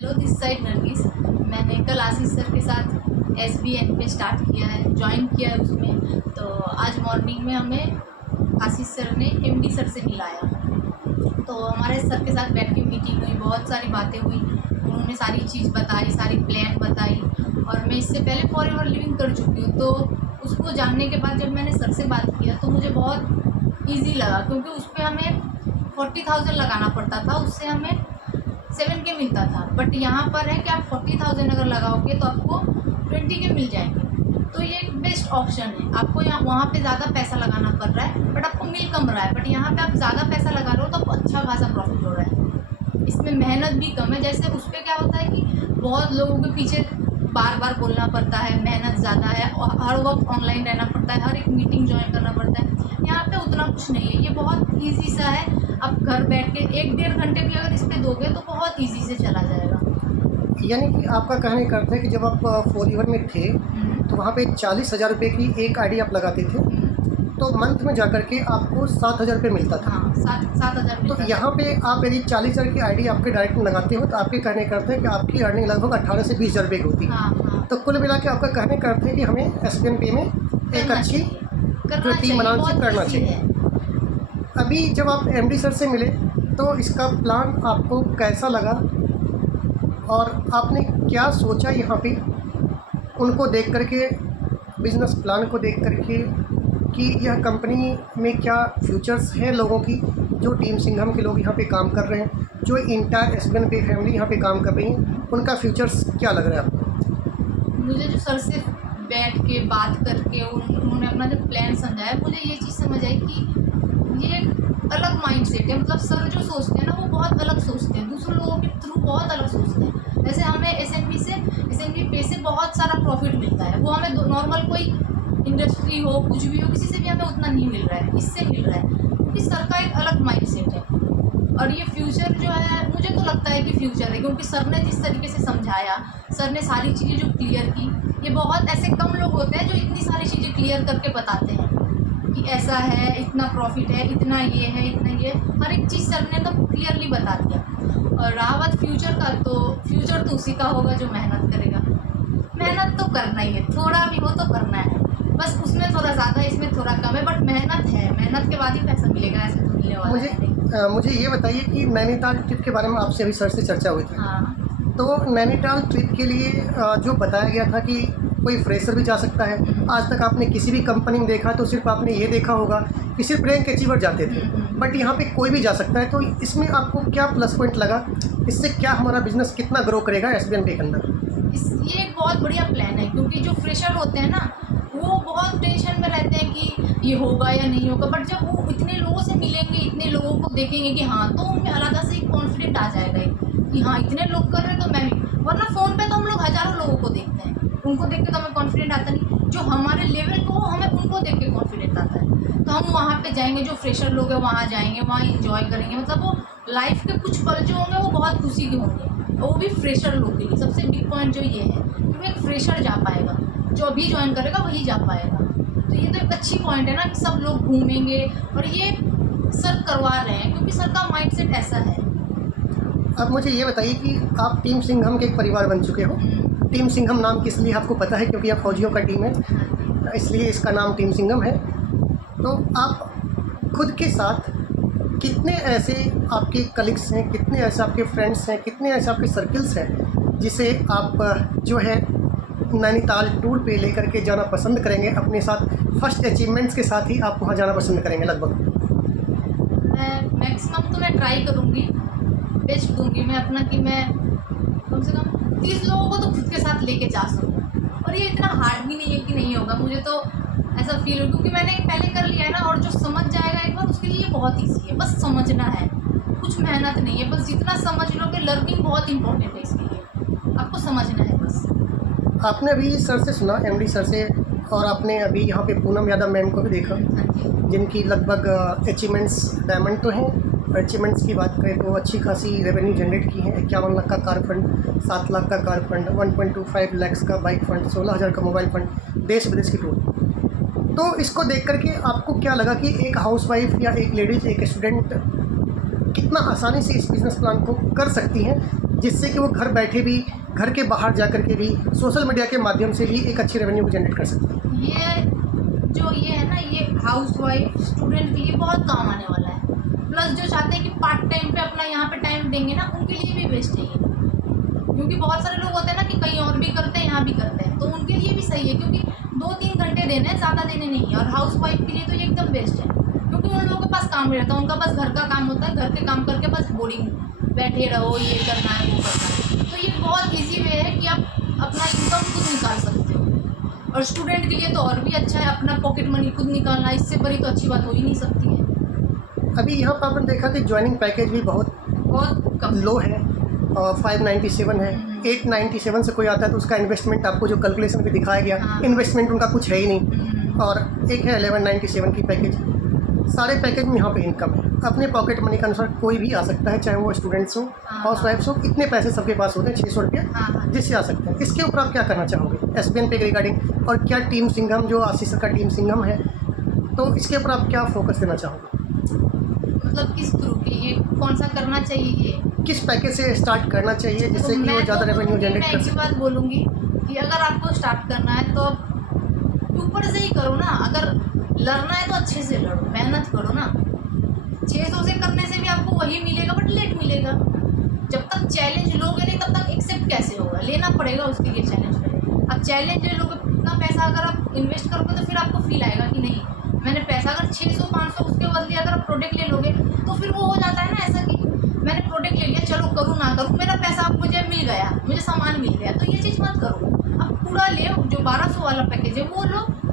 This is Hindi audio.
Hello, this side Nargis. मैंने कल आशीष सर के साथ एसबीएन पे स्टार्ट किया है, ज्वाइन किया है उसमें। तो आज मॉर्निंग में हमें आशीष सर ने एमडी सर से मिलाया। तो हमारे सर के साथ बैठ के मीटिंग हुई, बहुत सारी बातें हुई। उन्होंने सारी चीज़ बताई, सारी प्लान बताई। और मैं इससे पहले फॉरएवर लिविंग कर चुकी हूँ, तो उसको जानने के बाद जब मैंने सर से बात किया तो मुझे बहुत ईजी लगा, क्योंकि उस पर हमें 40,000 लगाना पड़ता था, उससे हमें 7K मिलता था। बट यहाँ पर है कि आप 40,000 अगर लगाओगे तो आपको 20K मिल जाएंगे। तो ये एक बेस्ट ऑप्शन है। आपको यहाँ वहाँ पे ज़्यादा पैसा लगाना पड़ रहा है बट आपको मिल कम रहा है, बट यहाँ पे आप ज़्यादा पैसा लगा रहे हो तो आपको अच्छा खासा प्रॉफिट हो रहा है। इसमें मेहनत भी कम है। जैसे उस पर क्या होता है कि बहुत लोगों के पीछे बार बार बोलना पड़ता है, मेहनत ज़्यादा है और हर वक्त ऑनलाइन रहना पड़ता है, हर एक मीटिंग ज्वाइन करना पड़ता है। यहाँ पे उतना कुछ नहीं है, ये बहुत ईजी सा है। आप घर बैठ के 1-1.5 घंटे भी अगर इस पर दोगे तो बहुत ईजी से चला जाएगा। यानी कि आपका कहने का अर्थ है कि जब आप फॉरएवर में थे तो वहाँ पे 40,000 रुपये की एक आईडी आप लगाते थे, तो मंथ में जाकर के आपको 7,000 रुपये मिलता था। हाँ, 7,000 तो यहाँ पे आप यदि 40,000 की आईडी आपके डायरेक्ट लगाते हो तो आपके कहने का अर्थ है कि आपकी अर्निंग लगभग 18 से 20,000 रुपये की होती है। हाँ। तो कुल मिला के आपका कहने का अर्थ है कि हमें एसबीएन पे में एक अच्छी टीम बनाना से करना चाहिए। अभी जब आप एमडी सर से मिले तो इसका प्लान आपको कैसा लगा और आपने क्या सोचा यहाँ पे उनको देख करके, बिजनेस प्लान को देख करके, कि यह कंपनी में क्या फ्यूचर्स हैं लोगों की, जो टीम सिंघम के लोग यहाँ पे काम कर रहे हैं, जो इंटायर एसबीएन पे फैमिली यहाँ पे काम कर रही है, उनका फ्यूचर्स क्या लग रहा है आपको? मुझे जो सर से बैठ के बात करके उन्होंने अपना जो प्लान समझाया, मुझे ये चीज़ समझ आई कि ये अलग माइंडसेट है। मतलब सर जो सोचते हैं ना, वो बहुत अलग सोचते हैं, दूसरे लोगों के थ्रू बहुत अलग सोचते हैं। जैसे हमें एसएनबी पे से बहुत सारा प्रॉफिट मिलता है, वो हमें नॉर्मल कोई इंडस्ट्री हो, कुछ भी हो, किसी से भी हमें उतना नहीं मिल रहा है, इससे मिल रहा है, क्योंकि सर का एक अलग माइंडसेट है। और ये फ्यूचर जो है, मुझे तो लगता है कि फ्यूचर है, क्योंकि सर ने जिस तरीके से समझाया, सर ने सारी चीज़ें जो क्लियर की, ये बहुत ऐसे कम लोग होते हैं जो इतनी सारी चीज़ें क्लियर करके बताते हैं कि ऐसा है, इतना प्रॉफिट है, इतना ये है, इतना ये, हर एक चीज़ सर ने तो क्लियरली बता दिया। और रहा बात फ्यूचर का, तो फ्यूचर तो उसी का होगा जो मेहनत करेगा। मेहनत तो करना ही है, थोड़ा भी हो तो करना है, बस उसमें थोड़ा ज़्यादा, इसमें थोड़ा कम है, बट मेहनत है, मेहनत के बाद ही पैसा मिलेगा, ऐसे तो मिलने वाला है। मुझे ये बताइए कि नैनीताल ट्रिप के बारे में आपसे अभी सर से चर्चा हुई थी। हाँ। तो नैनीताल ट्रिप के लिए जो बताया गया था कि कोई फ्रेशर भी जा सकता है। आज तक आपने किसी भी कंपनी में देखा तो सिर्फ आपने ये देखा होगा कि सिर्फ रैंक अचीवर जाते थे, बट यहाँ पे कोई भी जा सकता है। तो इसमें आपको क्या प्लस पॉइंट लगा, इससे क्या हमारा बिजनेस कितना ग्रो करेगा एसबीएन पे के अंदर? ये एक बहुत बढ़िया प्लान है, क्योंकि जो फ्रेशर होते हैं ना, वो बहुत टेंशन में रहते हैं कि ये होगा या नहीं होगा, बट जब वो इतने लोगों से मिलेंगे, इतने लोगों को देखेंगे कि हाँ, तो उनमें अलग से एक कॉन्फिडेंट आ जाएगा कि हाँ, इतने लोग कर रहे हैं तो मैं भी। वरना फ़ोन पे तो हम लोग हज़ारों लोगों को देखते हैं, उनको देख के तो हमें कॉन्फिडेंट आता नहीं। जो हमारे लेवल को हो, हमें उनको देख के कॉन्फिडेंट आता है। तो हम वहाँ पे जाएंगे, जो फ्रेशर लोग हैं वहाँ जाएंगे, वहाँ इंजॉय करेंगे। मतलब वो लाइफ के कुछ पल जो होंगे वो बहुत खुशी के होंगे, वो भी फ्रेशर लोग के लिए। सबसे बिग पॉइंट जो ये है, क्योंकि एक फ्रेशर जा पाएगा, जो अभी ज्वाइन करेगा वही जा पाएगा। तो ये तो एक अच्छी पॉइंट है ना कि सब लोग घूमेंगे, और ये सर करवा रहे हैं क्योंकि सर का माइंडसेट ऐसा है। अब मुझे ये बताइए कि आप टीम सिंघम के एक परिवार बन चुके हो। टीम सिंघम नाम किस लिए आपको पता है? क्योंकि आप फौजियों का टीम है, इसलिए इसका नाम टीम सिंघम है। तो आप खुद के साथ कितने ऐसे आपके कलीग्स हैं, कितने ऐसे आपके फ्रेंड्स हैं, कितने ऐसे आपके सर्कल्स हैं जिसे आप जो है नैनीताल टूर पे लेकर के जाना पसंद करेंगे? अपने साथ फर्स्ट अचीवमेंट्स के साथ ही आप वहाँ जाना पसंद करेंगे लगभग? मैं मैक्सिमम तो मैं ट्राई करूँगी, बेस्ट दूंगी मैं अपना, कि मैं कम से कम 30 लोगों को तो खुद के साथ लेके जा सकूँ। और ये इतना हार्ड भी नहीं है कि नहीं होगा, मुझे तो ऐसा फील हो, क्योंकि मैंने पहले कर लिया है ना। और जो समझ जाएगा एक बार, उसके लिए ये बहुत ईजी है, बस समझना है, कुछ मेहनत नहीं है, बस जितना समझ लो कि लर्निंग बहुत इंपॉर्टेंट है इसके लिए, आपको समझना है बस। आपने अभी सर से सुना, एमडी सर से, और आपने अभी यहाँ पे पूनम यादव मैम को भी देखा, जिनकी लगभग अचीवमेंट्स डायमंड तो हैं। अचीवमेंट्स की बात करें तो अच्छी खासी रेवेन्यू जनरेट की है। 51 लाख का कार फंड, 7 लाख का कार फंड, 1.25 लाख का बाइक फंड, 16,000 का मोबाइल फंड, देश विदेश की टूर। तो इसको देख करके आपको क्या लगा कि एक हाउसवाइफ या एक लेडीज़, एक स्टूडेंट कितना आसानी से इस बिज़नेस प्लान को कर सकती हैं, जिससे कि वो घर बैठे भी, घर के बाहर जा कर के भी, सोशल मीडिया के माध्यम से भी एक अच्छी रेवेन्यू जनरेट कर सकते हैं। ये है ना, ये हाउसवाइफ स्टूडेंट के लिए बहुत काम आने वाला है। प्लस जो चाहते हैं कि पार्ट टाइम पे अपना यहाँ पे टाइम देंगे ना, उनके लिए भी बेस्ट है ये, क्योंकि बहुत सारे लोग होते हैं ना कि कहीं और भी करते हैं, यहाँ भी करते हैं, तो उनके लिए भी सही है, क्योंकि 2-3 घंटे देने हैं, ज़्यादा देने नहीं है। और हाउस वाइफ के लिए तो ये एकदम बेस्ट है, क्योंकि उन लोगों के पास काम नहीं रहता, उनका बस घर का काम होता है, घर के काम करके बस बोरिंग बैठे रहो, ये करना है वो करना है। तो ये बहुत ईजी वे है कि आप अपना इनकम खुद निकाल सकते हो। और स्टूडेंट के लिए तो और भी अच्छा है, अपना पॉकेट मनी खुद निकालना, इससे बड़ी तो अच्छी बात हो ही नहीं सकती है। अभी यहाँ पर आपने देखा कि ज्वाइनिंग पैकेज भी बहुत कम लो है, और 597 है। 897 से कोई आता है तो उसका इन्वेस्टमेंट आपको जो कैलकुलेशन भी दिखाया गया, इन्वेस्टमेंट उनका कुछ है ही नहीं। और एक है 1197 की पैकेज। सारे पैकेज में यहाँ पे इनकम है, अपने पॉकेट मनी के अनुसार कोई भी आ सकता है, चाहे वो स्टूडेंट्स हो, हाउस वाइफ्स हो। इतने पैसे सबके पास होते हैं, 600 रुपया जिससे आ सकते हैं। इसके ऊपर आप क्या करना चाहोगे SBN पे के रिगार्डिंग? और क्या टीम सिंघम जो आशीष सर का टीम सिंघम है, तो इसके ऊपर आप क्या फोकस देना चाहोगे? मतलब किस थ्रू के, ये कौन सा करना चाहिए, ये किस पैकेज से स्टार्ट करना चाहिए जिससे कि वो ज़्यादा रेवेन्यू जनरेट कर मैं एक बात बोलूँगी कि अगर आपको स्टार्ट करना है तो ऊपर से ही करो ना। अगर लड़ना है तो अच्छे से लड़ो, मेहनत करो ना। 600 से करने से भी आपको वही मिलेगा, बट लेट मिलेगा। जब तक चैलेंज लोगे नहीं तब तक एक्सेप्ट कैसे होगा, लेना पड़ेगा उसके लिए चैलेंज पहले। अब चैलेंज ले लोगे, इतना पैसा अगर आप इन्वेस्ट करोगे तो फिर आपको फील आएगा कि नहीं, मैंने पैसा अगर 600-500 उसके बदले अगर आप प्रोडक्ट ले लोगे तो फिर वो हो जाता है ना ऐसा कि मैंने प्रोडक्ट ले लिया, चलो करूँ ना करूँ, मेरा पैसा अब मुझे मिल गया, मुझे सामान मिल गया। तो ये चीज़ मत करो, अब पूरा ले। जो 1200 वाला पैकेज है वो लो,